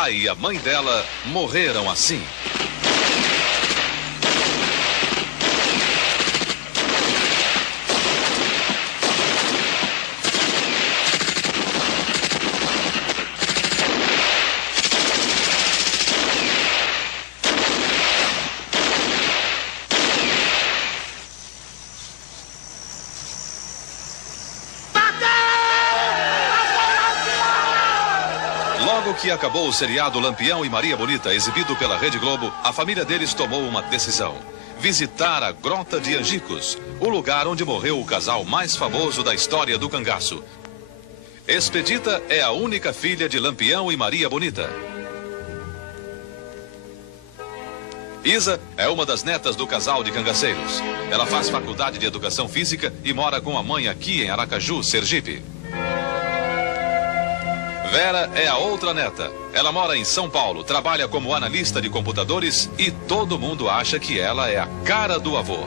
pai e a mãe dela morreram assim. Logo que acabou o seriado Lampião e Maria Bonita, exibido pela Rede Globo, a família deles tomou uma decisão: visitar a Grota de Angicos, o lugar onde morreu o casal mais famoso da história do cangaço. Expedita é a única filha de Lampião e Maria Bonita. Isa é uma das netas do casal de cangaceiros. Ela faz faculdade de educação física e mora com a mãe aqui em Aracaju, Sergipe. Vera é a outra neta. Ela mora em São Paulo, trabalha como analista de computadores e todo mundo acha que ela é a cara do avô.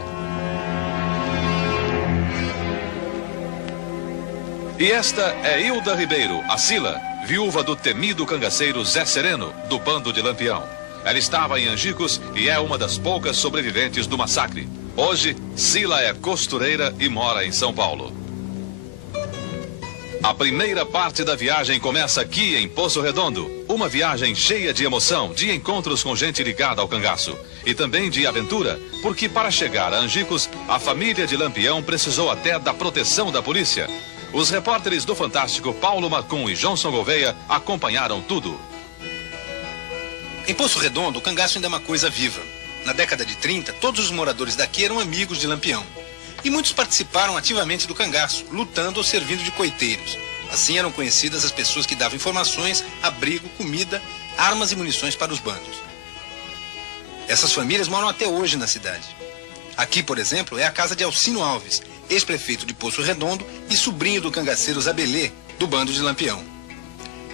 E esta é Hilda Ribeiro, a Sila, viúva do temido cangaceiro Zé Sereno, do bando de Lampião. Ela estava em Angicos e é uma das poucas sobreviventes do massacre. Hoje, Sila é costureira e mora em São Paulo. A primeira parte da viagem começa aqui em Poço Redondo. Uma viagem cheia de emoção, de encontros com gente ligada ao cangaço. E também de aventura, porque para chegar a Angicos, a família de Lampião precisou até da proteção da polícia. Os repórteres do Fantástico Paulo Macum e Johnson Gouveia acompanharam tudo. Em Poço Redondo, o cangaço ainda é uma coisa viva. Na década de 30, todos os moradores daqui eram amigos de Lampião. E muitos participaram ativamente do cangaço, lutando ou servindo de coiteiros. Assim eram conhecidas as pessoas que davam informações, abrigo, comida, armas e munições para os bandos. Essas famílias moram até hoje na cidade. Aqui, por exemplo, é a casa de Alcino Alves, ex-prefeito de Poço Redondo e sobrinho do cangaceiro Zabelê, do bando de Lampião.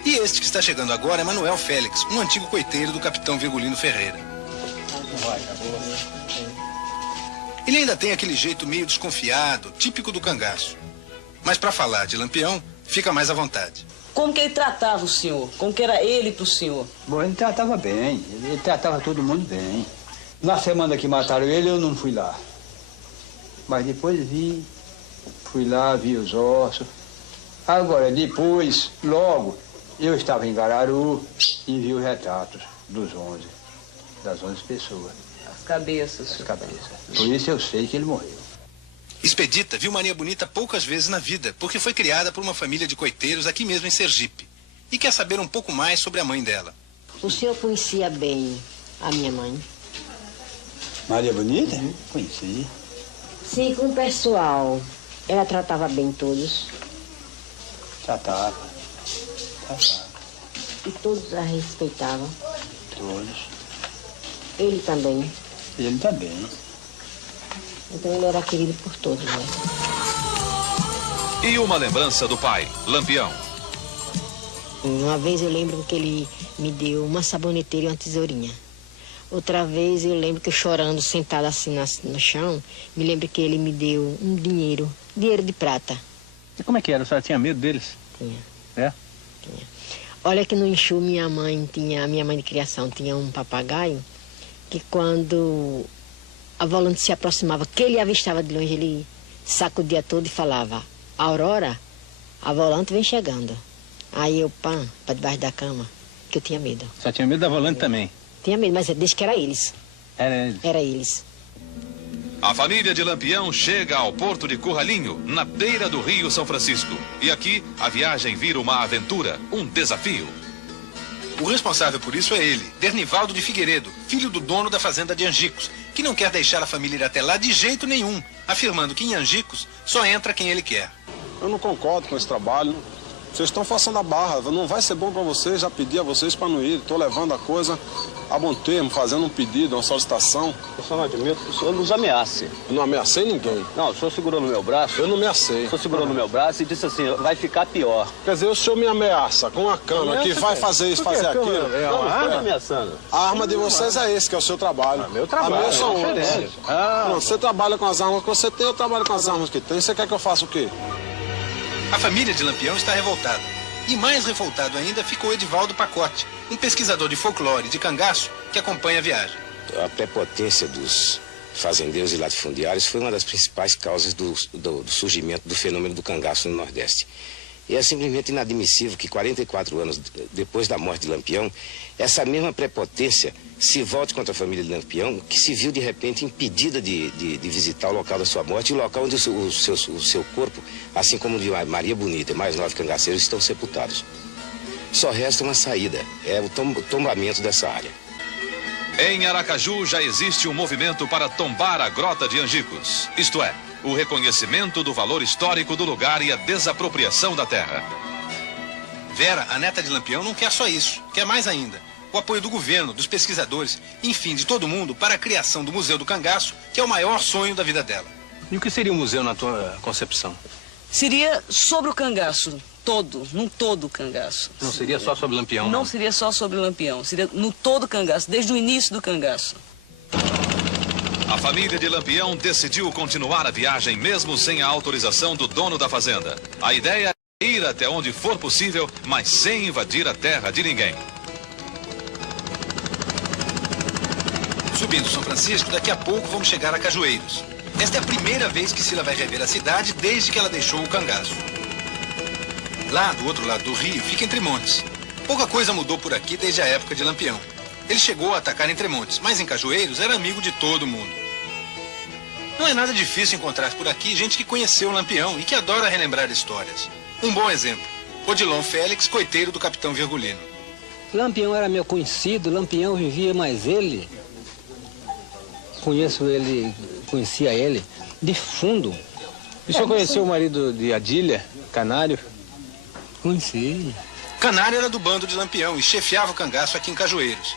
E este que está chegando agora é Manuel Félix, um antigo coiteiro do capitão Virgulino Ferreira. Ele ainda tem aquele jeito meio desconfiado, típico do cangaço. Mas para falar de Lampião, fica mais à vontade. Como que ele tratava o senhor? Como que era ele pro senhor? Bom, ele tratava bem, ele tratava todo mundo bem. Na semana que mataram ele, eu não fui lá. Mas depois fui lá, vi os ossos. Agora, depois, logo, eu estava em Gararu e vi os retratos das 11 pessoas. As cabeças. As cabeças. Por isso eu sei que ele morreu. Expedita viu Maria Bonita poucas vezes na vida, porque foi criada por uma família de coiteiros aqui mesmo em Sergipe. E quer saber um pouco mais sobre a mãe dela. O senhor conhecia bem a minha mãe? Maria Bonita? Conheci. Sim, com o pessoal. Ela tratava bem todos. Tratava. E todos a respeitavam. Todos. Ele também. Ele também. Então ele era querido por todos, né? E uma lembrança do pai, Lampião. Uma vez eu lembro que ele me deu uma saboneteira e uma tesourinha. Outra vez eu lembro que eu chorando, sentada assim no chão, me lembro que ele me deu um dinheiro de prata. E como é que era? A senhora tinha medo deles? Tinha. É? Tinha. Olha que no Enxu a minha mãe de criação tinha um papagaio que quando a volante se aproximava, que ele avistava de longe, ele sacudia todo e falava: Aurora, a volante vem chegando. Aí eu, para debaixo da cama, que eu tinha medo. Só tinha medo da volante também? Tinha medo, mas desde que era eles. Era eles? Era eles. A família de Lampião chega ao porto de Curralinho, na beira do Rio São Francisco. E aqui, a viagem vira uma aventura, um desafio. O responsável por isso é ele, Dernivaldo de Figueiredo, filho do dono da fazenda de Angicos, que não quer deixar a família ir até lá de jeito nenhum, afirmando que em Angicos só entra quem ele quer. Eu não concordo com esse trabalho. Vocês estão forçando a barra, não vai ser bom para vocês, já pedi a vocês para não ir. Estou levando a coisa a bom termo, fazendo um pedido, uma solicitação. Eu só não admito que o senhor nos ameace. Eu não ameacei ninguém. Não, o senhor segurou no meu braço. Eu não ameacei. O senhor segurou no meu braço e disse assim, vai ficar pior. Quer dizer, o senhor me ameaça com a cana que vai fazer isso, fazer aquilo. Não, não estou ameaçando. A arma de vocês é esse, que é o seu trabalho. Meu trabalho. A minha são é outras. diferente. Não, você trabalha com as armas que você tem, eu trabalho com as armas que tem. Você quer que eu faça o quê? A família de Lampião está revoltada. E mais revoltado ainda ficou Edivaldo Pacote, um pesquisador de folclore de cangaço que acompanha a viagem. A prepotência dos fazendeiros e latifundiários foi uma das principais causas do surgimento do fenômeno do cangaço no Nordeste. E é simplesmente inadmissível que 44 anos depois da morte de Lampião, essa mesma prepotência se volte contra a família de Lampião, que se viu de repente impedida de visitar o local da sua morte, e o local onde o seu corpo, assim como o de Maria Bonita e mais 9 cangaceiros, estão sepultados. Só resta uma saída, é o tombamento dessa área. Em Aracaju já existe um movimento para tombar a Grota de Angicos, isto é, o reconhecimento do valor histórico do lugar e a desapropriação da terra. Vera, a neta de Lampião, não quer só isso, quer mais ainda. O apoio do governo, dos pesquisadores, enfim, de todo mundo para a criação do Museu do Cangaço, que é o maior sonho da vida dela. E o que seria um museu na tua concepção? Seria sobre o cangaço, num todo o cangaço. Não seria só sobre Lampião, Não seria só sobre Lampião, seria no todo o cangaço, desde o início do cangaço. A família de Lampião decidiu continuar a viagem mesmo sem a autorização do dono da fazenda. A ideia é ir até onde for possível, mas sem invadir a terra de ninguém. Subindo São Francisco, daqui a pouco vamos chegar a Cajueiros. Esta é a primeira vez que Sila vai rever a cidade desde que ela deixou o cangaço. Lá, do outro lado do rio, fica Entremontes. Pouca coisa mudou por aqui desde a época de Lampião. Ele chegou a atacar Entremontes, mas em Cajueiros era amigo de todo mundo. Não é nada difícil encontrar por aqui gente que conheceu o Lampião e que adora relembrar histórias. Um bom exemplo, Odilon Félix, coiteiro do capitão Virgulino. Lampião era meu conhecido, Lampião vivia mais ele. Conhecia ele de fundo. E o senhor conheceu o marido de Adília, Canário? Conheci. Canário era do bando de Lampião e chefiava o cangaço aqui em Cajueiros.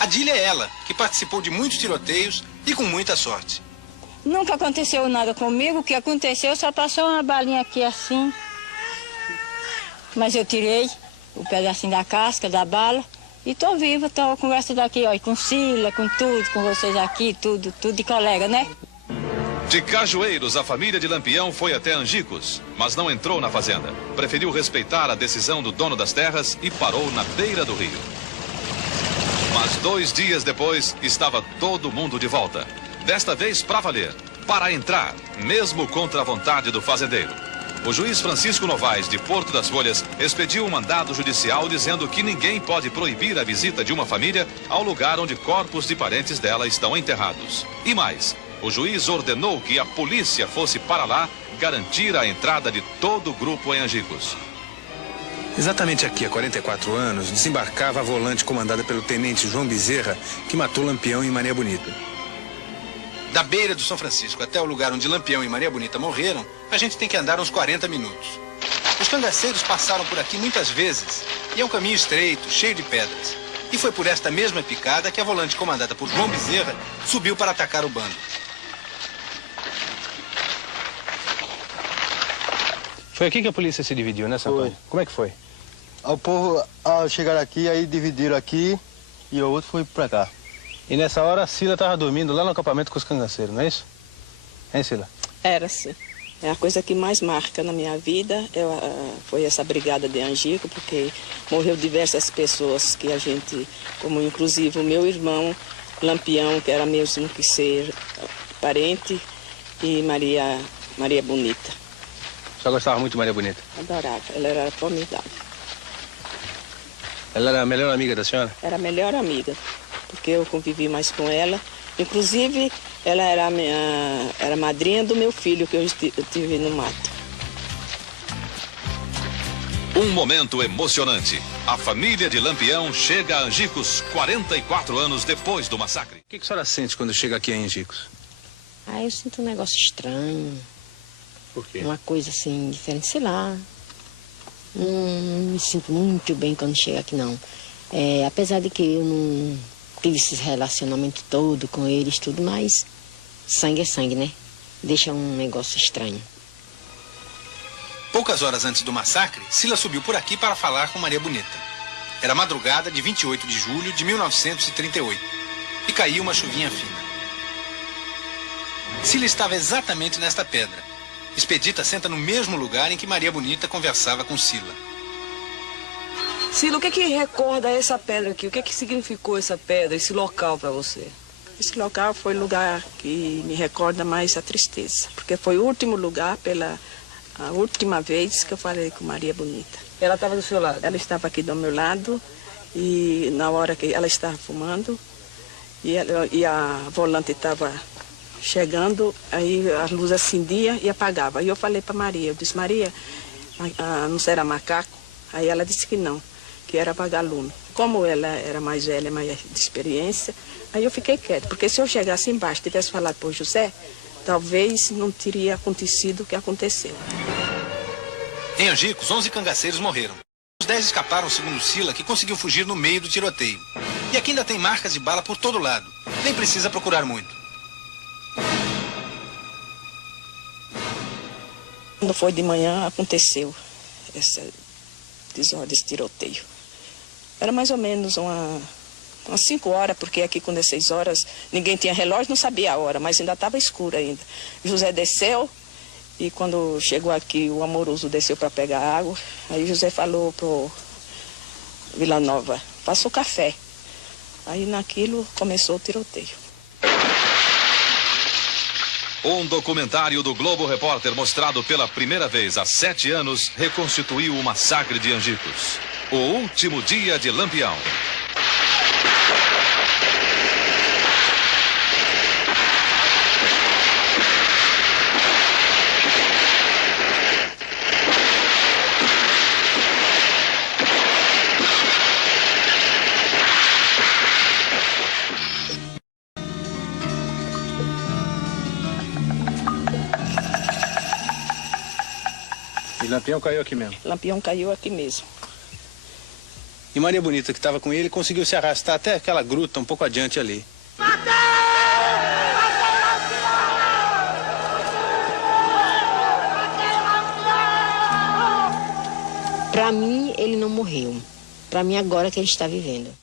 Adília é ela, que participou de muitos tiroteios e com muita sorte. Nunca aconteceu nada comigo, o que aconteceu só passou uma balinha aqui assim. Mas eu tirei o pedacinho da casca, da bala, e tô viva, tô conversando aqui, ó, com Sila, com tudo, com vocês aqui, tudo de colega, né? De Cajueiros, a família de Lampião foi até Angicos, mas não entrou na fazenda. Preferiu respeitar a decisão do dono das terras e parou na beira do rio. Mas 2 dias depois, estava todo mundo de volta. Desta vez para valer, para entrar, mesmo contra a vontade do fazendeiro. O juiz Francisco Novaes, de Porto das Folhas, expediu um mandado judicial dizendo que ninguém pode proibir a visita de uma família ao lugar onde corpos de parentes dela estão enterrados. E mais, o juiz ordenou que a polícia fosse para lá garantir a entrada de todo o grupo em Angicos. Exatamente aqui, há 44 anos, desembarcava a volante comandada pelo tenente João Bezerra, que matou Lampião e Maria Bonita. Da beira do São Francisco até o lugar onde Lampião e Maria Bonita morreram, a gente tem que andar uns 40 minutos. Os cangaceiros passaram por aqui muitas vezes, e é um caminho estreito, cheio de pedras. E foi por esta mesma picada que a volante comandada por João Bezerra subiu para atacar o bando. Foi aqui que a polícia se dividiu, né, Santônio? Como é que foi? O povo, ao chegar aqui, aí dividiram aqui e o outro foi pra cá. E nessa hora a Sila estava dormindo lá no acampamento com os cangaceiros, não é isso? Hein, Sila? Era, sim. É a coisa que mais marca na minha vida foi essa brigada de Angico, porque morreu diversas pessoas que a gente, como inclusive o meu irmão Lampião, que era mesmo que ser parente, e Maria Bonita. A senhora gostava muito de Maria Bonita? Adorava, ela era formidável. Ela era a melhor amiga da senhora? Era a melhor amiga, porque eu convivi mais com ela. Inclusive, ela era madrinha do meu filho, que eu tive no mato. Um momento emocionante. A família de Lampião chega a Angicos 44 anos depois do massacre. O que a senhora sente quando chega aqui em Angicos? Eu sinto um negócio estranho. Por quê? Uma coisa assim, diferente, sei lá. Não me sinto muito bem quando chego aqui, não. Apesar de que eu não tive esses relacionamentos todo com eles, tudo, mas sangue é sangue, né? Deixa um negócio estranho. Poucas horas antes do massacre, Sila subiu por aqui para falar com Maria Bonita. Era madrugada de 28 de julho de 1938 e caiu uma chuvinha fina. Sila estava exatamente nesta pedra. Expedita senta no mesmo lugar em que Maria Bonita conversava com Sila. Cila, o que recorda essa pedra aqui? O que significou essa pedra, esse local para você? Esse local foi o lugar que me recorda mais a tristeza, porque foi o último lugar, a última vez que eu falei com Maria Bonita. Ela estava do seu lado? Ela estava aqui do meu lado e na hora que ela estava fumando e a volante estava chegando, aí a luz acendia e apagava. Aí eu falei para Maria, eu disse, Maria, não será macaco? Aí ela disse que não, que era vagalume. Como ela era mais velha, mais de experiência, aí eu fiquei quieta, porque se eu chegasse embaixo e tivesse falado para o José, talvez não teria acontecido o que aconteceu. Em Angicos, 11 cangaceiros morreram. Os 10 escaparam, segundo Cila, que conseguiu fugir no meio do tiroteio. E aqui ainda tem marcas de bala por todo lado. Nem precisa procurar muito. Quando foi de manhã, aconteceu essa desordem, esse tiroteio. Era mais ou menos umas 5 horas, porque aqui quando é 6 horas, ninguém tinha relógio, não sabia a hora, mas ainda estava escuro ainda. José desceu e quando chegou aqui, o Amoroso desceu para pegar água. Aí José falou pro Vila Nova, faça o café. Aí naquilo começou o tiroteio. Um documentário do Globo Repórter mostrado pela primeira vez há 7 anos reconstituiu o massacre de Angicos. O último dia de Lampião. E Lampião caiu aqui mesmo? Lampião caiu aqui mesmo. E Maria Bonita, que estava com ele, conseguiu se arrastar até aquela gruta um pouco adiante ali. Para mim, ele não morreu. Para mim, agora que ele está vivendo.